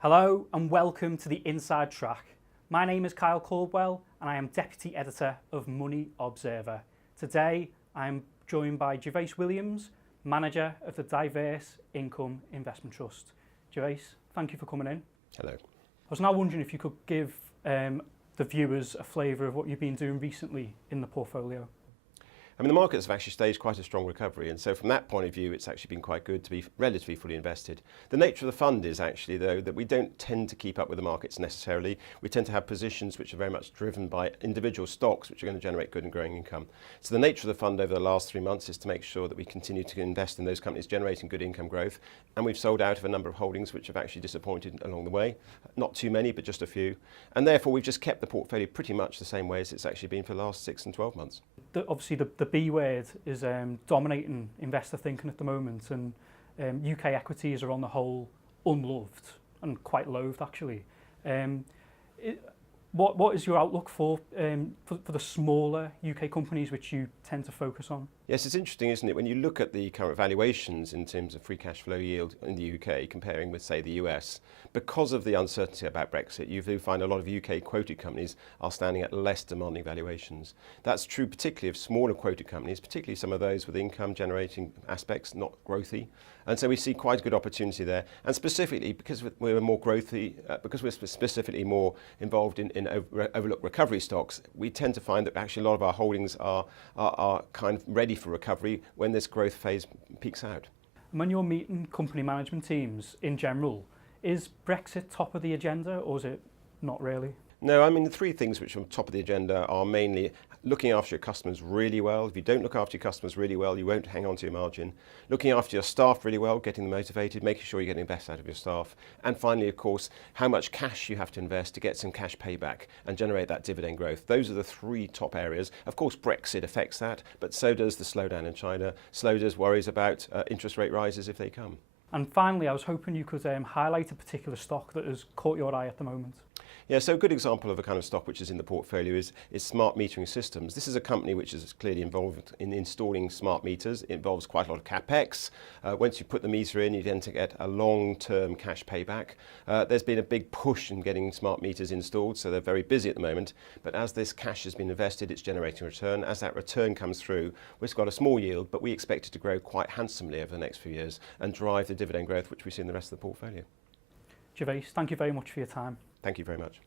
Hello and welcome to the Inside Track. My name is Kyle Caldwell and I am Deputy Editor of Money Observer. Today I'm joined by Gervais Williams, Manager of the Diverse Income Investment Trust. Gervais, thank you for coming in. Hello. I was now wondering if you could give the viewers a flavour of what you've been doing recently in the portfolio. I mean, the markets have actually staged quite a strong recovery, and so from that point of view, it's actually been quite good to be relatively fully invested. The nature of the fund is actually, though, that we don't tend to keep up with the markets necessarily. We tend to have positions which are very much driven by individual stocks which are going to generate good and growing income. So the nature of the fund over the last 3 months is to make sure that we continue to invest in those companies generating good income growth, and we've sold out of a number of holdings which have actually disappointed along the way. Not too many, but just a few. And therefore, we've just kept the portfolio pretty much the same way as it's actually been for the last 6 and 12 months. Obviously, the B word is dominating investor thinking at the moment, and UK equities are on the whole unloved and quite loathed actually. What is your outlook for the smaller UK companies which you tend to focus on? Yes, it's interesting, isn't it? When you look at the current valuations in terms of free cash flow yield in the UK comparing with, say, the US, because of the uncertainty about Brexit, you do find a lot of UK quoted companies are standing at less demanding valuations. That's true particularly of smaller quoted companies, particularly some of those with income generating aspects, not growthy. And so we see quite a good opportunity there. And specifically, because we're more growthy, because we're specifically more involved in overlooked recovery stocks, we tend to find that actually a lot of our holdings are kind of ready for recovery when this growth phase peaks out. When you're meeting company management teams in general, is Brexit top of the agenda or is it not really? No, I mean, the three things which are on top of the agenda are mainly looking after your customers really well. If you don't look after your customers really well, you won't hang on to your margin. Looking after your staff really well, getting them motivated, making sure you're getting the best out of your staff. And finally, of course, how much cash you have to invest to get some cash payback and generate that dividend growth. Those are the three top areas. Of course, Brexit affects that, but so does the slowdown in China. So does worries about interest rate rises if they come. And finally, I was hoping you could highlight a particular stock that has caught your eye at the moment. Yeah, so a good example of a kind of stock which is in the portfolio is smart metering systems. This is a company which is clearly involved in installing smart meters. It involves quite a lot of capex. Once you put the meter in, you tend to get a long-term cash payback. There's been a big push in getting smart meters installed, so they're very busy at the moment. But as this cash has been invested, it's generating a return. As that return comes through, we've got a small yield, but we expect it to grow quite handsomely over the next few years and drive the dividend growth which we see in the rest of the portfolio. Gervais, thank you very much for your time. Thank you very much.